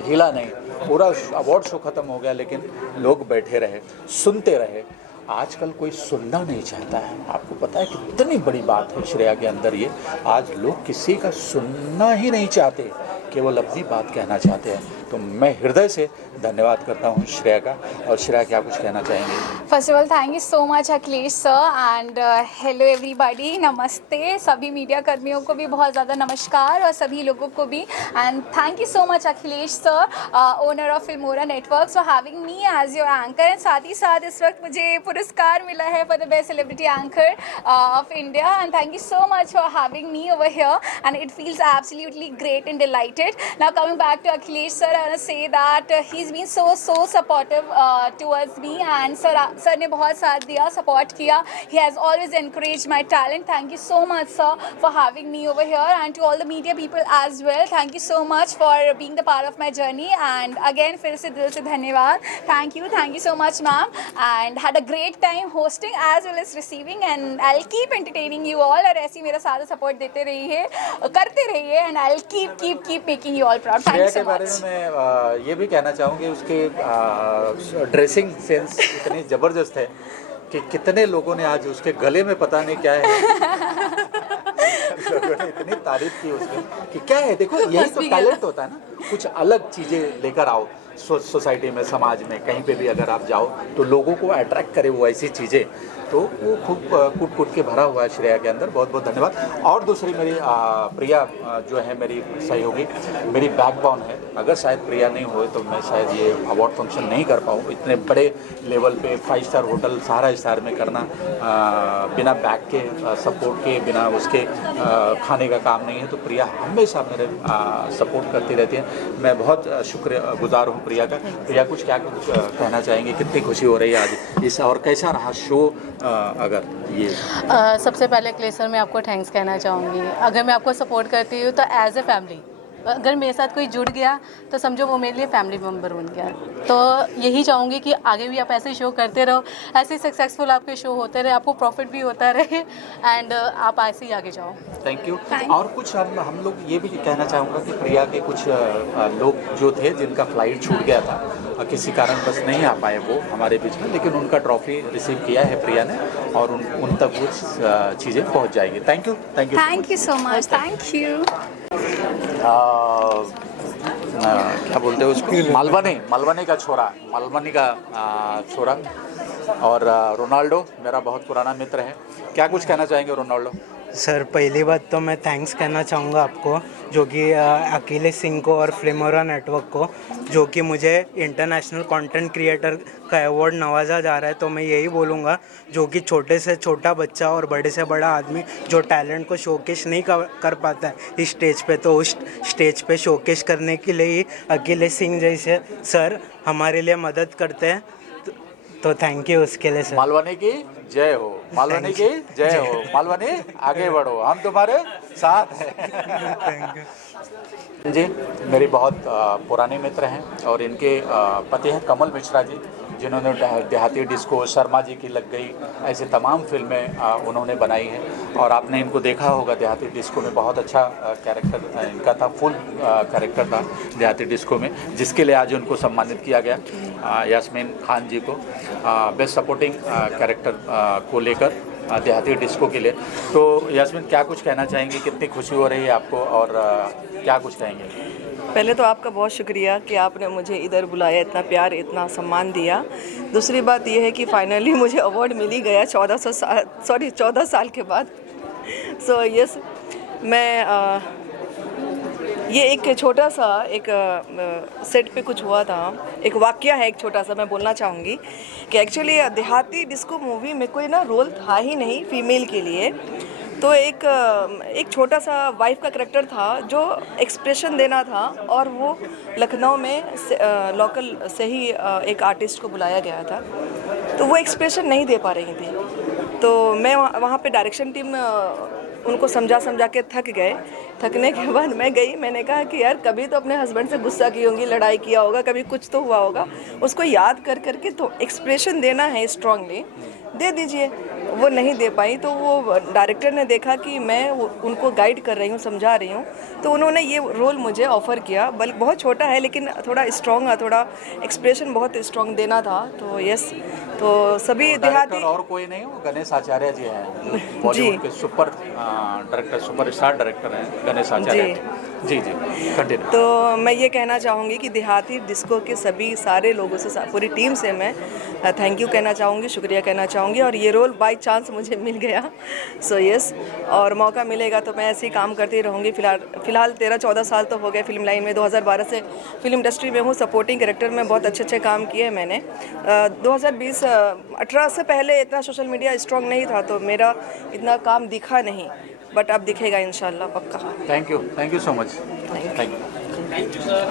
हिला नहीं। पूरा अवार्ड शो ख़त्म हो गया, लेकिन लोग बैठे रहे, सुनते रहे। आजकल कोई सुनना नहीं चाहता है। आपको पता है कितनी बड़ी बात है श्रेया के अंदर ये। आज लोग किसी का सुनना ही नहीं चाहते, केवल अपनी बात कहना चाहते हैं। तो मैं हृदय से धन्यवाद करता हूँ श्रेया का। और श्रेया, क्या कुछ कहना चाहेंगे? First of all thank you so much Akhilesh sir, and hello everybody, नमस्ते। सभी मीडिया कर्मियों को भी बहुत ज़्यादा नमस्कार, और सभी लोगों को भी, and thank you so much Akhilesh sir, owner of Filmora networks, for having me as your anchor. And साथ ही साथ इस वक्त मुझे पुरस्कार मिला है for the best celebrity anchor of India, and thank you so much for having me over here, and it feels absolutely great and delighted it. Now coming back to Akhilesh sir, I want to say that he's been so supportive towards me, and sir ने बहुत साथ दिया, support किया. He has always encouraged my talent. Thank you so much sir for having me over here, and to all the media people as well. Thank you so much for being the part of my journey, and again फिर से दिल से धन्यवाद. Thank you so much ma'am, and had a great time hosting as well as receiving, and I'll keep entertaining you all. और ऐसी मेरा सारा support देते रहिए, करते रहिए, and I'll keep making you all proud. Thank you so much. के बारे में मैं ये भी कहना चाहूँगी, उसके ड्रेसिंग सेंस इतनी ज़बरदस्त है कि कितने लोगों ने आज उसके गले में पता नहीं क्या है लोगों ने इतनी तारीफ की उसकी कि क्या है. देखो यही तो टैलेंट होता है ना, कुछ अलग चीज़ें लेकर आओ सोसाइटी में, समाज में, कहीं पे भी अगर आप जाओ तो लोगों को अट्रैक्ट करे वो ऐसी चीज़ें, तो वो खूब कूट के भरा हुआ है श्रेया के अंदर. बहुत बहुत धन्यवाद. और दूसरी मेरी प्रिया जो है मेरी सहयोगी, मेरी बैकबोन है. अगर शायद प्रिया नहीं हो तो मैं शायद ये अवार्ड फंक्शन नहीं कर पाऊँ. इतने बड़े लेवल पे 5 स्टार होटल सहारा स्टार में करना बिना बैक के, सपोर्ट के, बिना उसके खाने का काम नहीं है. तो प्रिया हमेशा मेरे सपोर्ट करती रहती है. मैं बहुत शुक्रगुजार हूँ प्रिया का. प्रिया कुछ कहना चाहेंगे, कितनी खुशी हो रही है आज इस, और कैसा रहा शो? अगर ये सबसे पहले अखिलेश सर मैं आपको थैंक्स कहना चाहूँगी. अगर मैं आपको सपोर्ट करती हूँ तो एज ए फैमिली, अगर मेरे साथ कोई जुड़ गया तो समझो वो मेरे लिए फैमिली मेम्बर बन गया. तो यही चाहूँगी कि आगे भी आप ऐसे शो करते रहो, ऐसे सक्सेसफुल आपके शो होते रहे, आपको प्रॉफिट भी होता रहे, एंड आप ऐसे ही आगे जाओ. Thank you. और कुछ हम लोग ये भी कहना चाहूँगा कि प्रिया के कुछ लोग जो थे जिनका फ्लाइट छूट गया था, किसी कारण बस नहीं आ पाए वो हमारे बीच में, लेकिन उनका ट्रॉफी रिसीव किया है प्रिया ने, और उन तक वो चीज़ें पहुँच जाएगी. Thank you so much. Thank you. क्या बोलते हैं उसको, मालवनी का छोरा और रोनाल्डो मेरा बहुत पुराना मित्र है. क्या कुछ कहना चाहेंगे रोनाल्डो? सर पहली बात तो मैं थैंक्स कहना चाहूँगा आपको, जो कि अखिलेश सिंह को और फिल्मोरा नेटवर्क को, जो कि मुझे इंटरनेशनल कंटेंट क्रिएटर का अवार्ड नवाजा जा रहा है. तो मैं यही बोलूँगा, जो कि छोटे से छोटा बच्चा और बड़े से बड़ा आदमी जो टैलेंट को शोकेस नहीं कर पाता है इस स्टेज पे, तो उस स्टेज पे शोकेस करने के लिए ही अखिलेश सिंह जैसे सर हमारे लिए मदद करते हैं. तो थैंक यू उसके लिए सर. मालवनी की जय हो, मालवनी की जय हो. मालवनी आगे बढ़ो, हम तुम्हारे साथ हैं. जी मेरी बहुत पुराने मित्र हैं, और इनके पति हैं कमल मिश्रा जी, जिन्होंने देहाती डिस्को, शर्मा जी की लग गई, ऐसे तमाम फिल्में उन्होंने बनाई हैं. और आपने इनको देखा होगा देहाती डिस्को में, बहुत अच्छा कैरेक्टर इनका था, फुल कैरेक्टर था देहाती डिस्को में, जिसके लिए आज उनको सम्मानित किया गया यास्मीन खान जी को बेस्ट सपोर्टिंग कैरेक्टर को लेकर देहाती डिस्को के लिए. तो यास्मीन क्या कुछ कहना चाहेंगी, कितनी खुशी हो रही है आपको, और क्या कुछ कहेंगे? पहले तो आपका बहुत शुक्रिया कि आपने मुझे इधर बुलाया, इतना प्यार, इतना सम्मान दिया. दूसरी बात यह है कि फाइनली मुझे अवार्ड मिल ही गया 14 साल के बाद. सो यस, मैं ये एक छोटा सा एक सेट पे कुछ हुआ था, एक वाकया है एक छोटा सा, मैं बोलना चाहूँगी कि एक्चुअली देहाती डिस्को मूवी में कोई ना रोल था ही नहीं फीमेल के लिए. तो एक छोटा सा वाइफ का करैक्टर था जो एक्सप्रेशन देना था, और वो लखनऊ में लोकल से ही एक आर्टिस्ट को बुलाया गया था. तो वो एक्सप्रेशन नहीं दे पा रही थी. तो मैं वहाँ पे डायरेक्शन टीम उनको समझा के थक गए. थकने के बाद मैं गई, मैंने कहा कि यार कभी तो अपने हस्बैंड से गुस्सा की होंगी, लड़ाई किया होगा, कभी कुछ तो हुआ होगा, उसको याद करके तो एक्सप्रेशन देना है स्ट्रांगली, दे दीजिए. वो नहीं दे पाई. तो वो डायरेक्टर ने देखा कि मैं उनको गाइड कर रही हूँ, समझा रही हूँ, तो उन्होंने ये रोल मुझे ऑफ़र किया. बल्कि बहुत छोटा है लेकिन थोड़ा स्ट्रॉन्ग है, थोड़ा एक्सप्रेशन बहुत स्ट्रॉन्ग देना था. तो यस, तो सभी देहाती और कोई नहीं, वो गणेश आचार्य जी हैं, बॉलीवुड के सुपर डायरेक्टर, सुपरस्टार डायरेक्टर हैं गणेश आचार्य जी. कंटिन्यू. तो मैं ये कहना चाहूँगी कि देहाती डिस्को के सभी सारे लोगों से, पूरी टीम से मैं थैंक यू कहना चाहूँगी, शुक्रिया कहना चाहूँगी. और ये रोल बाय चांस मुझे मिल गया. सो यस, और मौका मिलेगा तो मैं ऐसे ही काम करती रहूँगी. फ़िलहाल 13-14 साल तो हो गए फिल्म लाइन में. 2012 से फिल्म इंडस्ट्री में हूँ. सपोर्टिंग कैरेक्टर में बहुत अच्छे काम किए मैंने. 2018 से पहले इतना सोशल मीडिया स्ट्रॉन्ग नहीं था, तो मेरा इतना काम दिखा नहीं, बट अब दिखेगा इंशाल्लाह पक्का. Thank you so much. Thank you. Thank you sir.